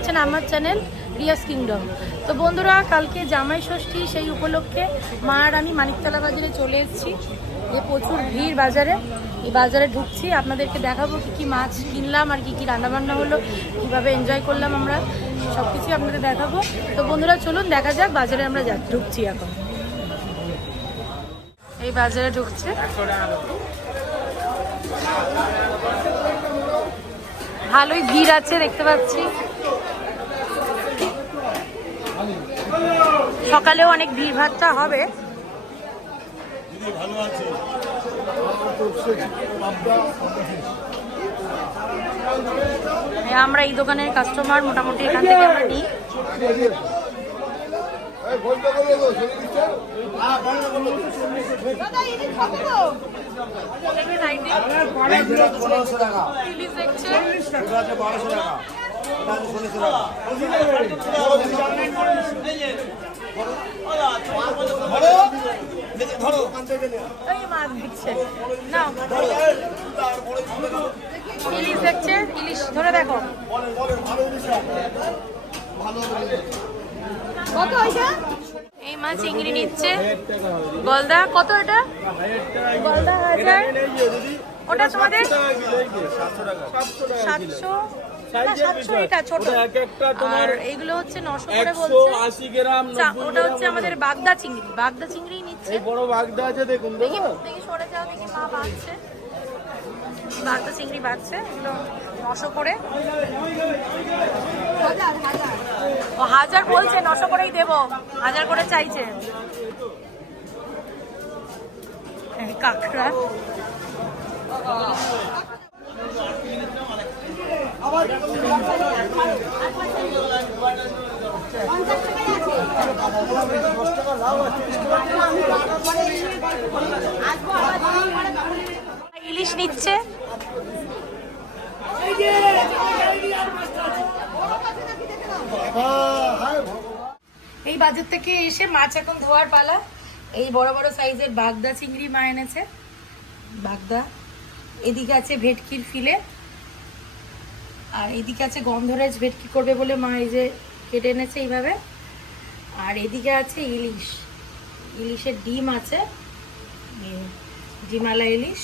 দেখছেন আমার channel Riya's kingdom. তো বন্ধুরা, কালকে জামাই ষষ্ঠী, সেই উপলক্ষে মা আর আমি মানিকতলা বাজারে চলে এসেছি। যে প্রচুর ভিড় বাজারে, এই বাজারে ঢুকছি, আপনাদেরকে দেখাবো কী কী মাছ কিনলাম আর কী কী রান্নাবান্না হলো, কীভাবে এনজয় করলাম আমরা, সব কিছুই আপনাদের দেখাবো। তো বন্ধুরা চলুন দেখা যাক, বাজারে আমরা ঢুকছি এখন। এই বাজারে ঢুকছে, ভালোই ভিড় আছে দেখতে পাচ্ছি। সকালেও অনেক ভিড় ভাড়টা হবে। আমরা এই দোকানের কাস্টমার, মোটামুটি এখান থেকে আমরা নিই। ইলিশ দেখছে, ইলিশ ধরে দেখো কত। এই মাছ চিংড়ি নিচ্ছে। গলদা কত? এটা গলদা 1000। ওটা তোমাদের 700। 700 এটা ছোট, আর এইগুলো হচ্ছে 900 করে বলছে। 80 গ্রাম। ওটা হচ্ছে আমাদের বাগদা চিংড়ি, বাগদা চিংড়ি নিচ্ছে। এই বড় বাগদা আছে দেখুন, দেখি সরে যাও, দেখি মা বাঁচছে, বাগদা চিংড়ি বাঁচছে। এগুলো 900 করে। ও 1000 বলছে, 900 করেই দেবো, 1000 করে চাইছে। কাঁকড়া ইলিশ নিচ্ছে। এই বাজার থেকে এসে মাছ এখন ধোয়ার পালা। এই বড় বড় সাইজের বাগদা চিংড়ি মা এনেছে, বাগদা। এদিকে আছে ভেটকির ফিলে, আর এদিকে আছে গন্ধরাজ ভেটকি করবে বলে মা এই যে কেটে এনেছে এইভাবে। আর এদিকে আছে ইলিশ, ইলিশের ডিম আছে, ডিমালা ইলিশ।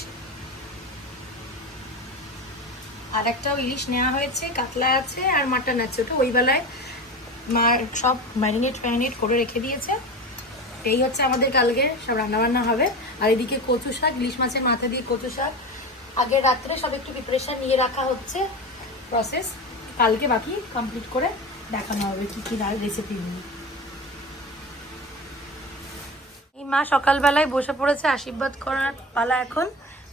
আর একটাও ইলিশ নেওয়া হয়েছে, কাতলা আছে আর মাটন আছে। ওটা ওই বেলায় মা সব ম্যারিনেট করে রেখে দিয়েছে। এই হচ্ছে আমাদের কালকে সব রান্নাবান্না হবে। আর এদিকে কচু শাক, ইলিশ মাছের মাথা দিয়ে কচু শাক আগের রাত্রে সব একটু প্রিপারেশন নিয়ে রাখা হচ্ছে, প্রসেস। কালকে বাকি কমপ্লিট করে দেখানো হবে কি কি রেসিপি নিয়ে। এই মা সকালবেলায় বসে পড়েছে, আশীর্বাদ করার পালা এখন।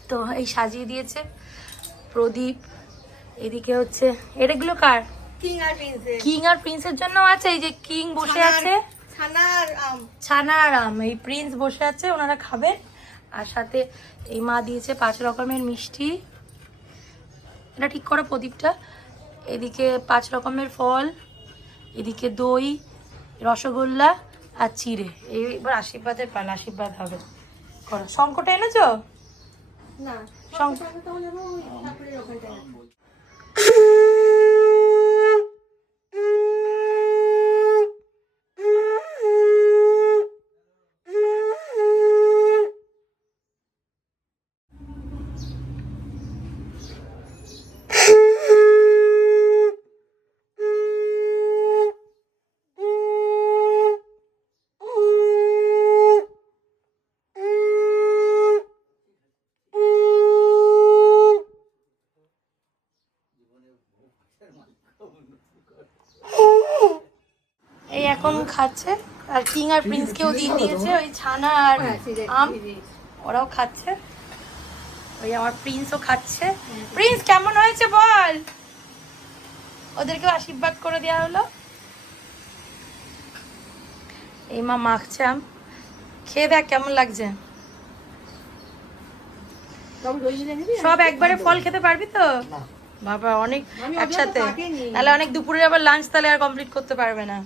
তো এই সাজিয়ে দিয়েছে প্রদীপ। এদিকে হচ্ছে এটাগুলো কার? কিং আর প্রিন্সের জন্য আছে। এই যে কিং বসে আছে, ছানা আর আম। এই প্রিন্স বসে আছে, ওনারা খাবে। আর সাথে এই মা দিয়েছে 5 রকমের মিষ্টি। এটা ঠিক করো প্রদীপটা। এদিকে 5 রকমের ফল, এদিকে দই, রসগোল্লা আর চিড়ে। এইবার আশীর্বাদের পালা, আশীর্বাদ হবে। করো। শঙ্কটা এনেছো? না, এই এখন খাচ্ছে। আর কিং আর প্রিন্সকেও দিয়ে দিয়েছে ওই ছানা আর আম, ওরাও খাচ্ছে। ওই আমার প্রিন্সও খাচ্ছে। প্রিন্স কেমন হয়েছে বল? ওদেরকেও আশীর্বাদ করে দেওয়া হলো। এই মা মাখছে আম, খেয়ে দেখ কেমন লাগছে। সব একবারে ফল খেতে পারবি তো? বাবা অনেক একসাথে, তাহলে অনেক দুপুরে আবার লাঞ্চ তাহলে আর কমপ্লিট করতে পারবে না।